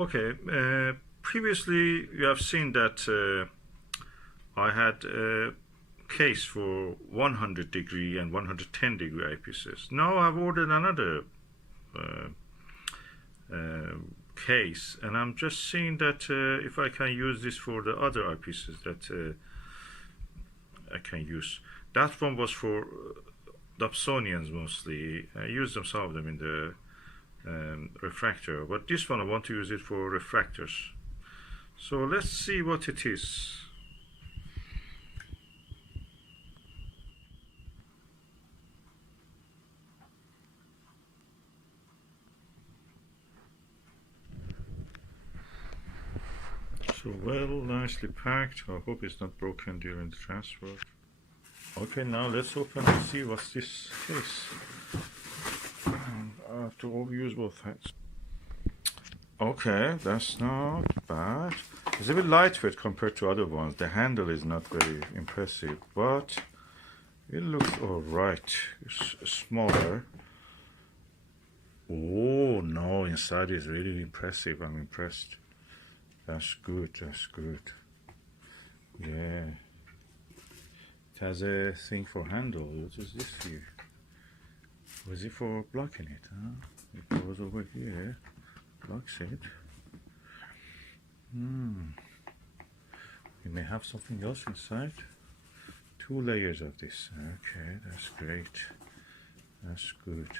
Okay, previously you have seen that I had a case for 100 degree and 110 degree eyepieces. Now I've ordered another uh, case, and I'm just seeing that if I can use this for the other eyepieces that I can use. That one was for Dobsonians mostly. I use them, some of them in the refractor, but this one I want to use it for refractors. So let's see what it is. So well, nicely packed. I hope it's not broken during the transfer. Okay, now let's open and see what's this case. I have to use both hands. Okay, that's not bad. It's a bit lightweight compared to other ones. The handle is not very impressive, but it looks alright. It's smaller. Oh no, inside is really impressive. I'm impressed. That's good, that's good. Yeah. It has a thing for handle. What is this here? Was it for blocking it, huh? It goes over here, blocks it. We may have something else inside. 2 layers of this. Okay, that's great. That's good.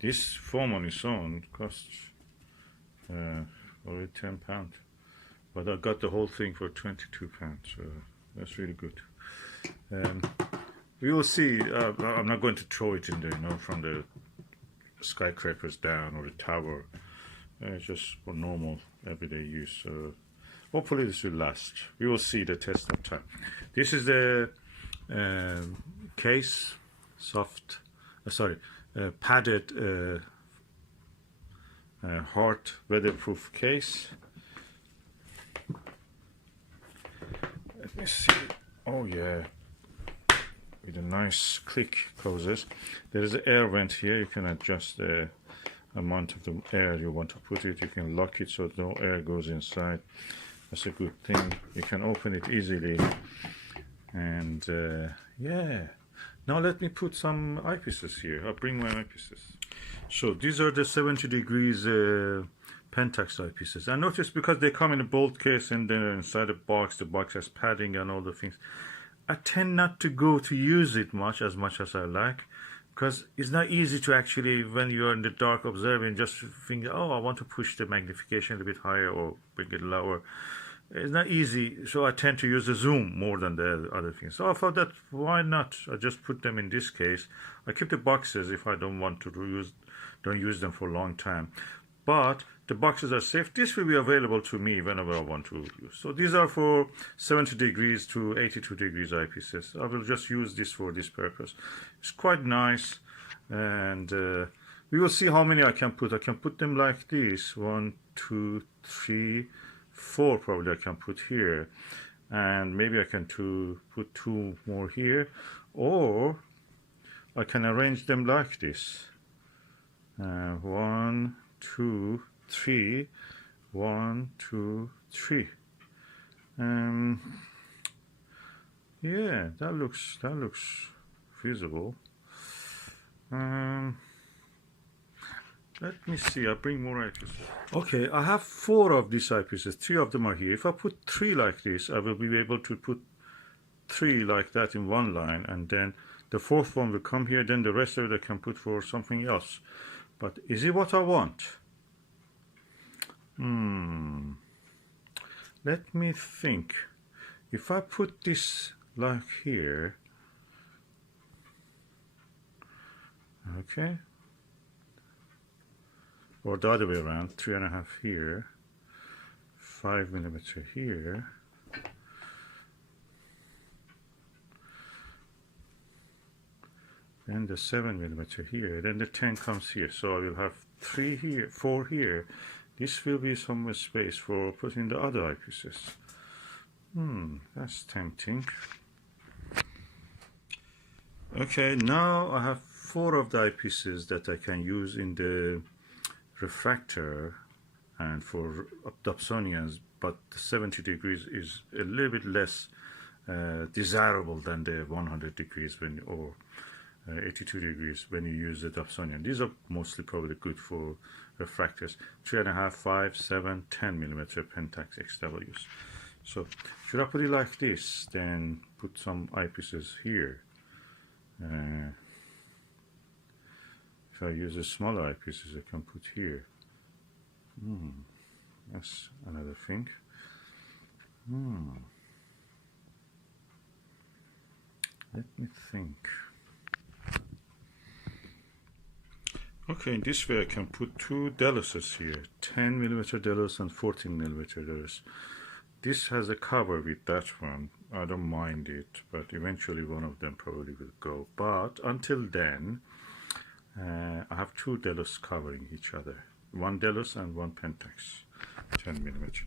This foam on its own costs already £10, but I got the whole thing for £22, so that's really good. We will see. I'm not going to throw it in there, you know, from the skyscrapers down or the tower. Just for normal everyday use. So hopefully this will last. We will see the test of time. This is the case, padded hard weatherproof case. Let me see. Oh yeah, with a nice click closes. There is an air vent here. You can adjust the amount of the air you want to put it. You can lock it so no air goes inside. That's a good thing. You can open it easily. And yeah, now let me put some eyepieces here. I'll bring my eyepieces. So these are the 70 degrees Pentax eyepieces. I noticed because they come in a bolt case and then inside the box has padding and all the things. I tend not to go to use it as much as I like, because it's not easy to actually, when you're in the dark observing, just think, oh, I want to push the magnification a bit higher or bring it lower. It's not easy, so I tend to use the zoom more than the other things. So I thought that why not? I just put them in this case. I keep the boxes if I don't want to don't use them for a long time. But the boxes are safe. This will be available to me whenever I want to use. So these are for 70 degrees to 82 degrees eyepieces. I will just use this for this purpose. It's quite nice, and we will see how many I can put. I can put them like this. 1, 2, 3, 4 probably I can put here, and maybe I can put 2 more here, or I can arrange them like this. 1, 2, 3, 1, 2, 3. Yeah, that looks feasible. Let me see, I'll bring more eyepieces. Okay, I have 4 of these eyepieces. 3 of them are here. If I put 3 like this, I will be able to put 3 like that in one line, and then the 4th one will come here, then the rest of it I can put for something else. But is it what I want? Let me think. If I put this like here, okay, or the other way around, 3.5 here, 5mm here, then the 7mm here, then the 10 comes here. So I will have 3 here, 4 here. This will be some space for putting the other eyepieces. That's tempting. Okay, now I have 4 of the eyepieces that I can use in the refractor and for Dobsonians, but 70 degrees is a little bit less desirable than the 100 degrees when, or 82 degrees when you use the Dobsonian. These are mostly probably good for refractors. 3.5, 5, 7, 10 millimeter Pentax XWs. So should I put it like this, then put some eyepieces here. If I use a smaller eyepieces, I can put here. That's another thing. Let me think. Okay, in this way I can put two Deloses here, 10 millimeter Delos and 14 millimeter Delos. This has a cover with that one. I don't mind it, but eventually one of them probably will go. But until then, I have two Delos covering each other. One Delos and one Pentax, 10 millimeter.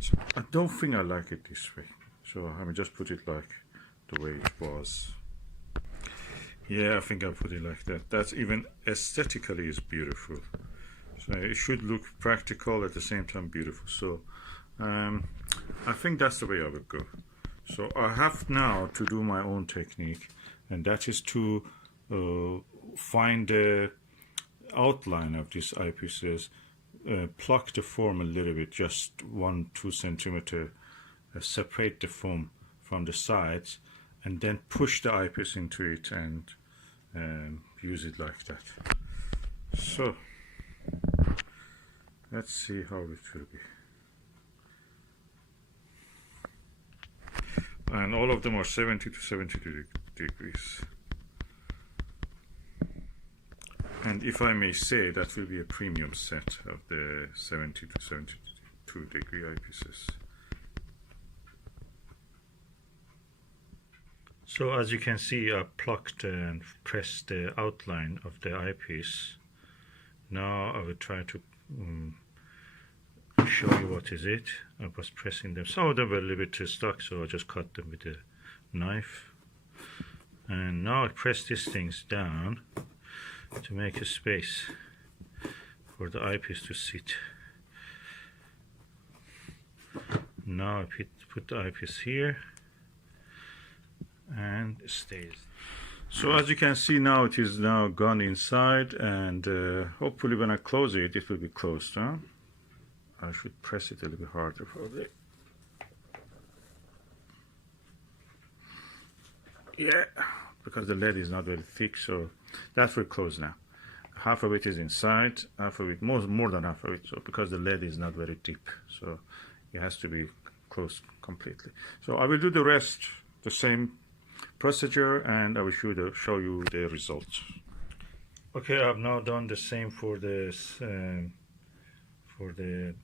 So I don't think I like it this way. So I will just put it like the way it was. Yeah, I think I'll put it like that. That's even aesthetically is beautiful. So it should look practical at the same time beautiful. So I think that's the way I would go. So I have now to do my own technique, and that is to find the outline of these eyepieces, pluck the foam a little bit, just 1-2 centimeter, separate the foam from the sides, and then push the eyepiece into it and use it like that. So let's see how it will be. And all of them are 70 to 72 degrees. And if I may say, that will be a premium set of the 70 to 72 degree eyepieces. So as you can see, I plucked and pressed the outline of the eyepiece. Now I will try to show you what is it. I was pressing them. Some of them were a little bit too stuck, so I just cut them with a knife. And now I press these things down to make a space for the eyepiece to sit. Now I put the eyepiece here, and it stays. So as you can see now, it is now gone inside, and hopefully when I close it, it will be closed. I should press it a little bit harder probably. Yeah, because the lead is not very thick, so that will close now. Half of it is inside, half of it, more than half of it, so because the lead is not very deep, so it has to be closed completely. So I will do the rest, the same procedure, and I will show you the results. Okay, I've now done the same for this.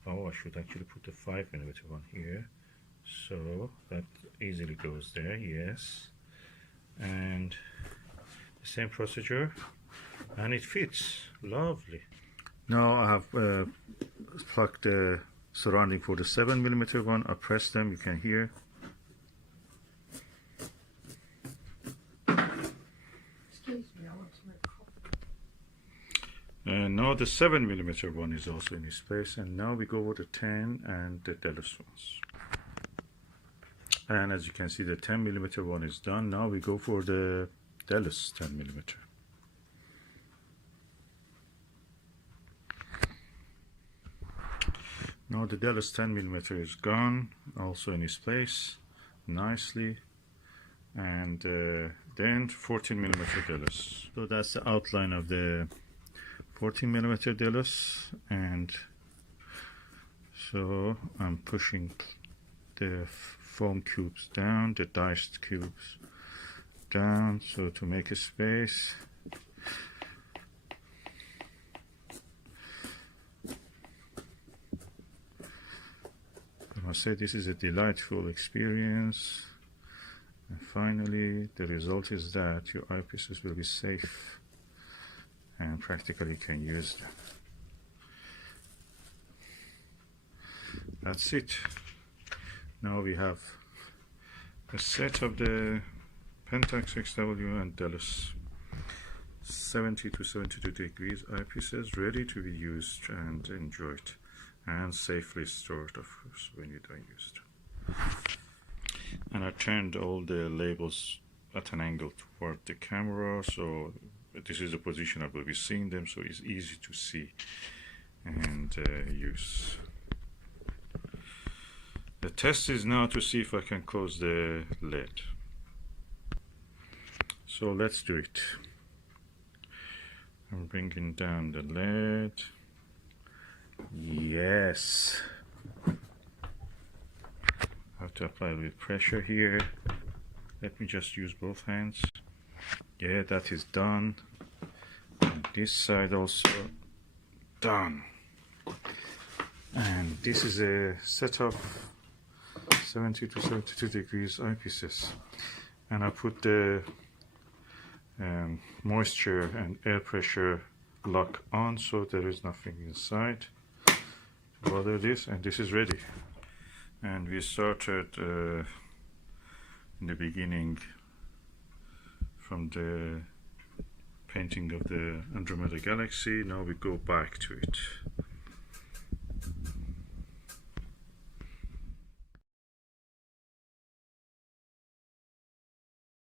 Oh, I should actually put the 5 millimeter one here, so that easily goes there. Yes, and the same procedure, and it fits lovely. Now I have plugged the surrounding for the 7 millimeter one. I press them, you can hear. And now the 7 millimeter one is also in its place, and now we go over the 10 and the Delos ones. And as you can see, the 10 millimeter one is done. Now we go for the Delos 10 millimeter. Now the Delos 10 millimeter is gone, also in its place nicely. And then 14 millimeter Delos. So that's the outline of the 14 millimeter Delos, and so I'm pushing the foam cubes down, the diced cubes down, so to make a space. I must say this is a delightful experience, and finally the result is that your eyepieces will be safe and practically can use them. That's it. Now we have a set of the Pentax XW and Delos 70 to 72 degrees eyepieces ready to be used and enjoyed. and safely stored, of course, when you don't use it. And I turned all the labels at an angle toward the camera, so this is the position I will be seeing them, so it's easy to see and use. The test is now to see if I can close the lid. So let's do it. I'm bringing down the lid. Yes. I have to apply a little pressure here. Let me just use both hands. Yeah, that is done. And this side also done. And this is a set of 70 to 72 degrees eyepieces. And I put the moisture and air pressure lock on, so there is nothing inside to bother this, and this is ready. And we started in the beginning from the painting of the Andromeda galaxy. Now we go back to it.